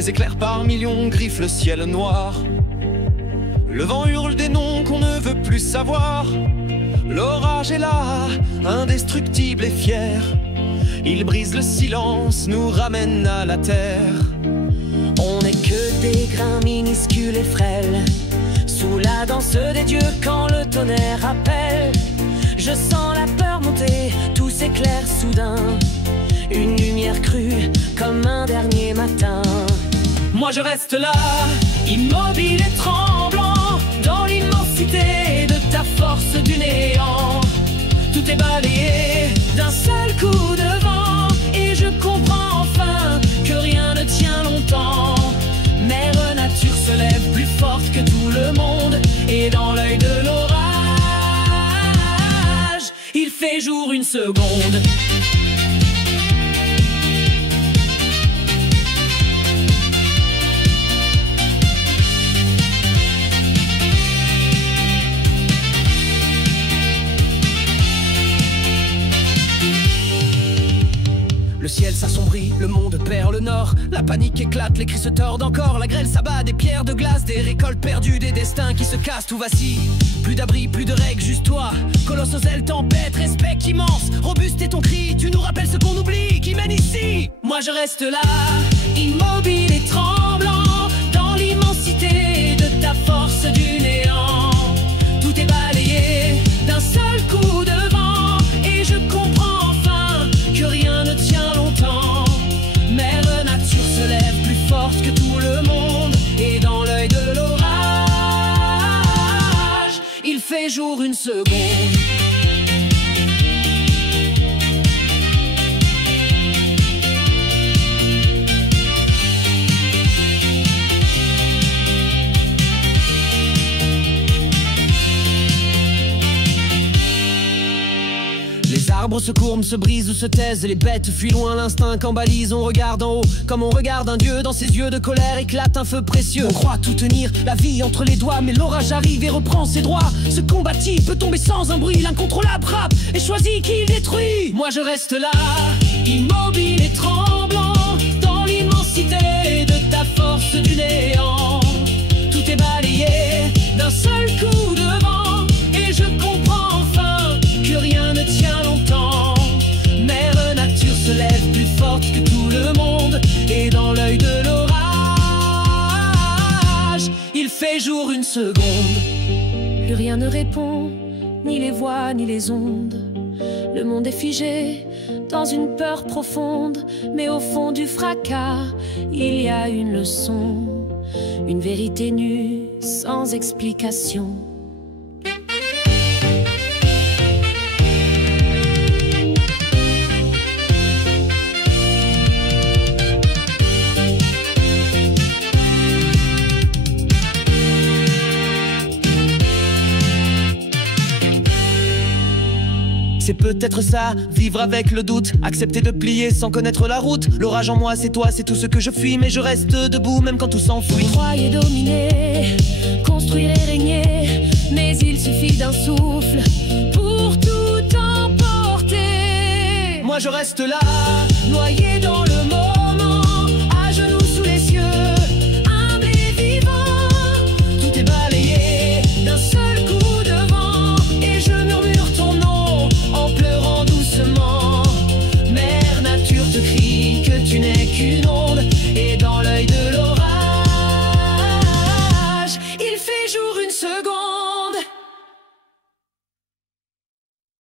Les éclairs par millions griffent le ciel noir. Le vent hurle des noms qu'on ne veut plus savoir. L'orage est là, indestructible et fier. Il brise le silence, nous ramène à la terre. On n'est que des grains minuscules et frêles, sous la danse des dieux quand le tonnerre appelle. Je sens la peur monter, tout s'éclaire soudain. Une lumière crue comme un dernier matin. Moi je reste là, immobile et tremblant, dans l'immensité de ta force du néant. Tout est balayé d'un seul coup de vent, et je comprends enfin que rien ne tient longtemps. Mère nature se lève plus forte que tout le monde, et dans l'œil de l'orage, il fait jour une seconde. Le ciel s'assombrit, le monde perd le nord. La panique éclate, les cris se tordent encore. La grêle s'abat, des pierres de glace, des récoltes perdues, des destins qui se cassent, tout vacille. Plus d'abri, plus de règles, juste toi. Colosse aux ailes, tempête, respect immense. Robuste est ton cri, tu nous rappelles ce qu'on oublie, qui mène ici. Moi je reste là, immobile et tremblant, dans l'immensité de ta force du néant. Tout est balayé d'un seul coup de vent, et je comprends enfin que rien ne tient longtemps. Mère nature se lève plus forte que tout le monde, et dans l'œil de l'orage, il fait jour une seconde. Les arbres se courbent, se brisent ou se taisent, les bêtes fuient loin, l'instinct qu'embalise. On regarde en haut, comme on regarde un dieu. Dans ses yeux de colère éclate un feu précieux. On croit tout tenir, la vie entre les doigts, mais l'orage arrive et reprend ses droits. Ce combattit peut tomber sans un bruit, l'incontrôlable frappe et choisit qui il détruit. Moi je reste là, immobile et tremblant, dans l'immensité de ta force du néant. Tout est balayé d'un seul coup de vent, et je comprends enfin que rien ne tient longtemps. Mère nature se lève plus forte que tout le monde, et dans l'œil de l'orage, il fait jour une seconde. Plus rien ne répond, ni les voix ni les ondes. Le monde est figé dans une peur profonde, mais au fond du fracas, il y a une leçon, une vérité nue sans explication. C'est peut-être ça, vivre avec le doute, accepter de plier sans connaître la route. L'orage en moi, c'est toi, c'est tout ce que je fuis, mais je reste debout même quand tout s'enfuit. Croyez dominer, construire et régner, mais il suffit d'un souffle pour tout emporter. Moi je reste là, Noyé dans